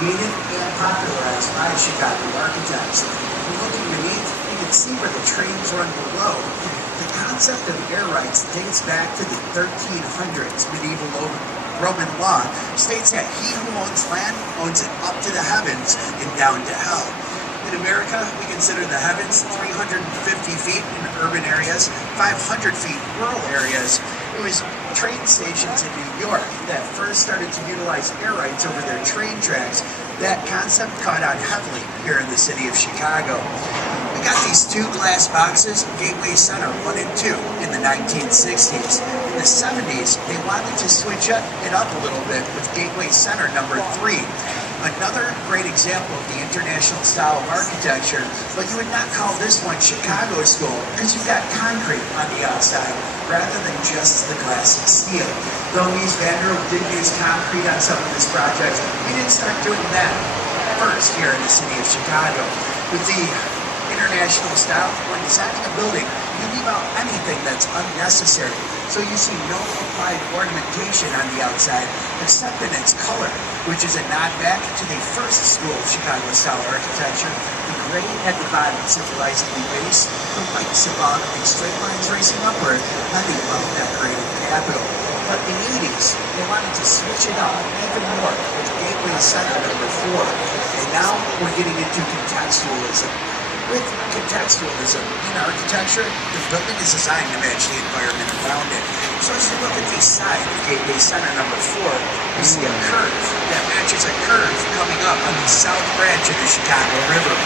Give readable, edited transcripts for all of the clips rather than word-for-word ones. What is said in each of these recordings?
created and popularized by Chicago architects. Looking beneath, you can see where the trains run below. The concept of air rights dates back to the 1300s. Medieval Roman law states that he who owns land owns it up to the heavens and down to hell. In America, we consider the heavens 350 feet in urban areas, 500 feet in rural areas. It was train stations in New York that first started to utilize air rights over their train tracks. That concept caught on heavily here in the city of Chicago. We got these two glass boxes, Gateway Center 1 and 2, in the 1960s. In the 70s, they wanted to switch it up a little bit with Gateway Center number 3. Another great example of the international style of architecture, but you would not call this one Chicago School because you've got concrete on the outside rather than just the glass and steel. Though Mies van der Rohe did use concrete on some of his projects, he didn't start doing that first here in the city of Chicago. With the international style, when designing a building, you leave out anything that's unnecessary. So you see no applied ornamentation on the outside, except in its color, which is a nod back to the first school of Chicago-style architecture. The gray at the bottom symbolizing the base, the white symbolically straight lines racing upward on the well-decorated Capitol. But in the 80s, they wanted to switch it up even more with Gateway Center number 4. And now we're getting into contextualism. With contextualism in architecture, the building is designed to match the environment around it. So as you look at the side of Gateway Center number 4, you see a curve that matches a curve coming up on the south branch of the Chicago River.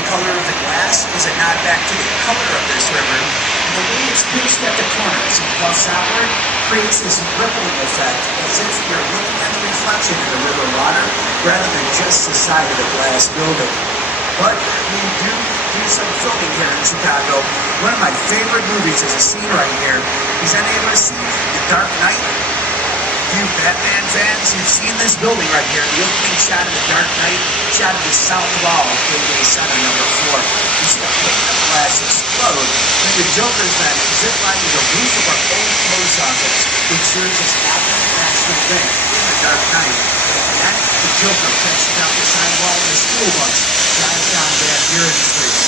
The color of the glass is a nod back to the color of this river. And the way it's pitched at the corners and puffs outward creates this rippling effect as if you're looking at the reflection of the river water rather than just the side of the glass building. But we do some filming here in Chicago. One of my favorite movies is a scene right here. Has any of us seen The Dark Knight? You Batman fans, you've seen this building right here. The opening shot of The Dark Knight, shot of the south wall of Gateway Center number 4. You see a pane of glass explode, and the Joker's then ziplining the roof of our old post office, which serves as Gotham National Bank in The Dark Knight. And then the Joker catches out the sidewall in the school bus, drives down Van Buren Street.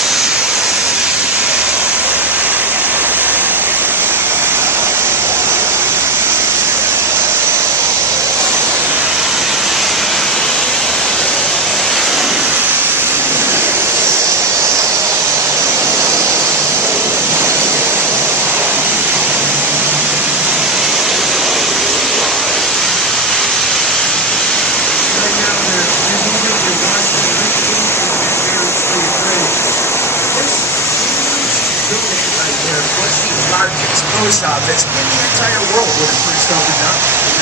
Largest post office in the entire world when it first opened up in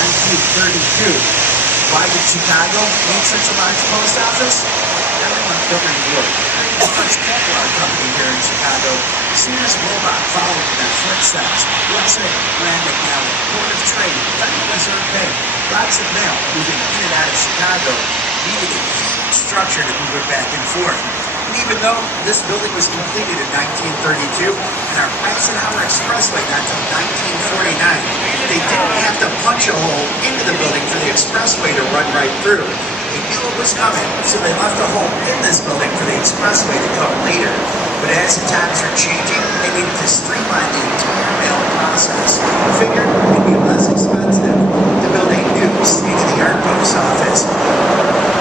1932. Why did Chicago need such a large post office? Everyone figured it would. The Dutch Catalog Company here in Chicago, Sears Roebuck followed in their footsteps. Webster, Grand McNally, Board of Trade, Federal Reserve Bank, lots of mail moving in and out of Chicago needed a huge structure to move it back and forth. And even though this building was completed in 1932 and our Eisenhower Expressway not until 1949, they didn't have to punch a hole into the building for the expressway to run right through. They knew it was coming, so they left a hole in this building for the expressway to come later. But as the times are changing, they needed to streamline the entire mail process. Figured it would be less expensive to build a new state-of-the-art post office.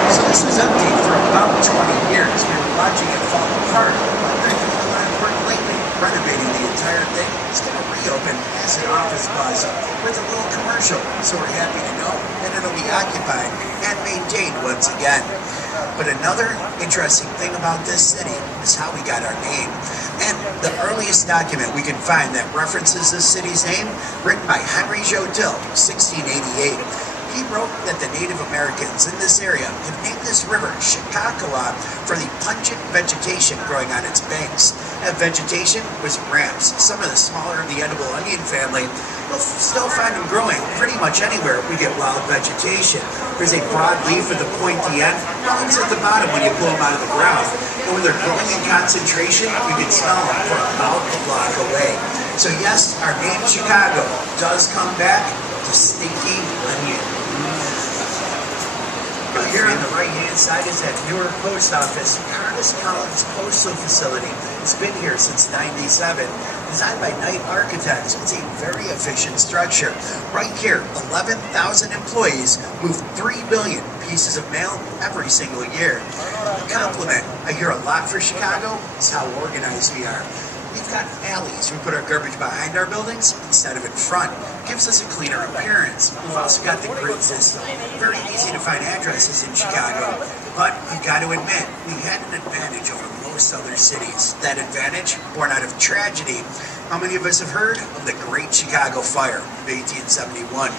So this was empty for about 20 years. We were watching it fall apart. They're doing a lot of work lately, renovating the entire thing. It's going to reopen as an office plaza with a little commercial. So we're happy to know that it'll be occupied and maintained once again. But another interesting thing about this city is how we got our name. And the earliest document we can find that references this city's name, written by Henry Jodil, 1688. He wrote that the Native Americans in this area have named this river Chickakawa for the pungent vegetation growing on its banks. That vegetation was ramps, some of the smaller of the edible onion family. You'll still find them growing pretty much anywhere we get wild vegetation. There's a broad leaf with a pointy end. Nothing's at the bottom when you pull them out of the ground. And when they're growing in concentration, you can smell them from about a block away. So yes, our name Chicago does come back to stinky onion. Here on the right hand inside is that newer post office, Carnes Collins Postal Facility. It's been here since '97. Designed by Knight Architects, it's a very efficient structure. Right here, 11,000 employees move 3 billion pieces of mail every single year. A compliment I hear a lot for Chicago is how organized we are. We've got alleys. We put our garbage behind our buildings instead of in front. Gives us a cleaner appearance. We've also got the grid system. Very easy to find addresses in Chicago. But I've got to admit, we had an advantage over most other cities. That advantage born out of tragedy. How many of us have heard of the Great Chicago Fire of 1871?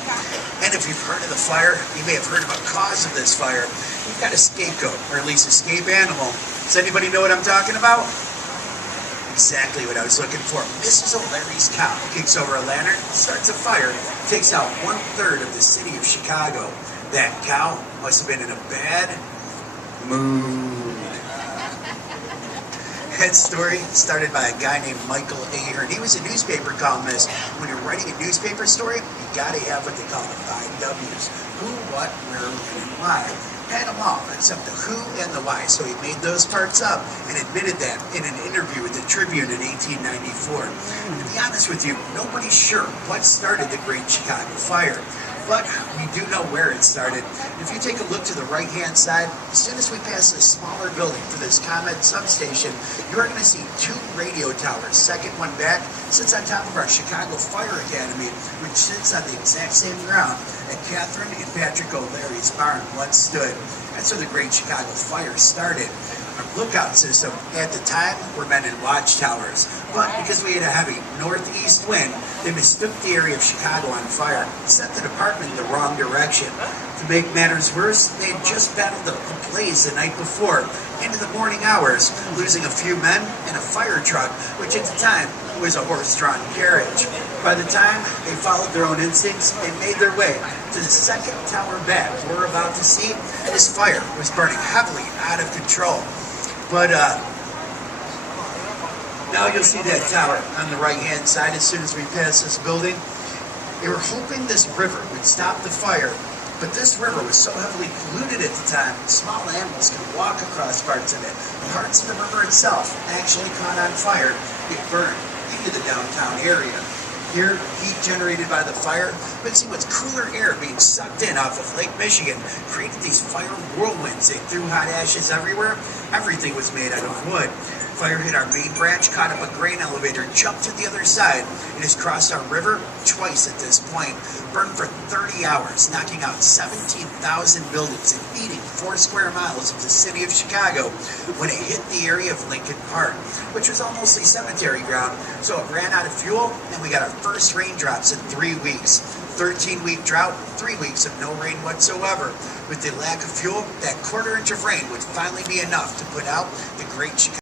And if you've heard of the fire, you may have heard of a cause of this fire. We've got a scapegoat, or at least a escape animal. Does anybody know what I'm talking about? Exactly what I was looking for. Mrs. O'Leary's cow kicks over a lantern, starts a fire, takes out 1/3 of the city of Chicago. That cow must have been in a bad mood. That story started by a guy named Michael Ahern. He was a newspaper columnist. When you're writing a newspaper story, you gotta have what they call the 5 W's. Who, what, where, when, and why. Had them all, except the who and the why. So he made those parts up and admitted that in an interview with the Tribune in 1894. And to be honest with you, nobody's sure what started the Great Chicago Fire. But we do know where it started. If you take a look to the right-hand side, as soon as we pass this smaller building for this ComEd substation, you're going to see 2 radio towers. Second one back sits on top of our Chicago Fire Academy, which sits on the exact same ground that Catherine and Patrick O'Leary's barn once stood. That's where the Great Chicago Fire started. Our lookout system at the time were men in watchtowers, but because we had a heavy northeast wind, they mistook the area of Chicago on fire and sent the department in the wrong direction. To make matters worse, they had just battled a blaze the night before into the morning hours, losing a few men and a fire truck, which at the time was a horse-drawn carriage. By the time they followed their own instincts, they made their way to the second tower back we're about to see. This fire was burning heavily out of control. But now you'll see that tower on the right-hand side as soon as we pass this building. They were hoping this river would stop the fire, but this river was so heavily polluted at the time, small animals could walk across parts of it. Parts of the river itself actually caught on fire. It burned into the downtown area. Here, heat generated by the fire, mixing with cooler air being sucked in off of Lake Michigan, created these fire whirlwinds. They threw hot ashes everywhere. Everything was made out of wood. Fire hit our main branch, caught up a grain elevator, jumped to the other side, and has crossed our river twice at this point. Burned for 30 hours, knocking out 17,000 buildings and heating 4 square miles of the city of Chicago when it hit the area of Lincoln Park, which was almost a cemetery ground. So it ran out of fuel, and we got our first raindrops in 3 weeks. 13-week drought, 3 weeks of no rain whatsoever. With the lack of fuel, that 1/4 inch of rain would finally be enough to put out the Great Chicago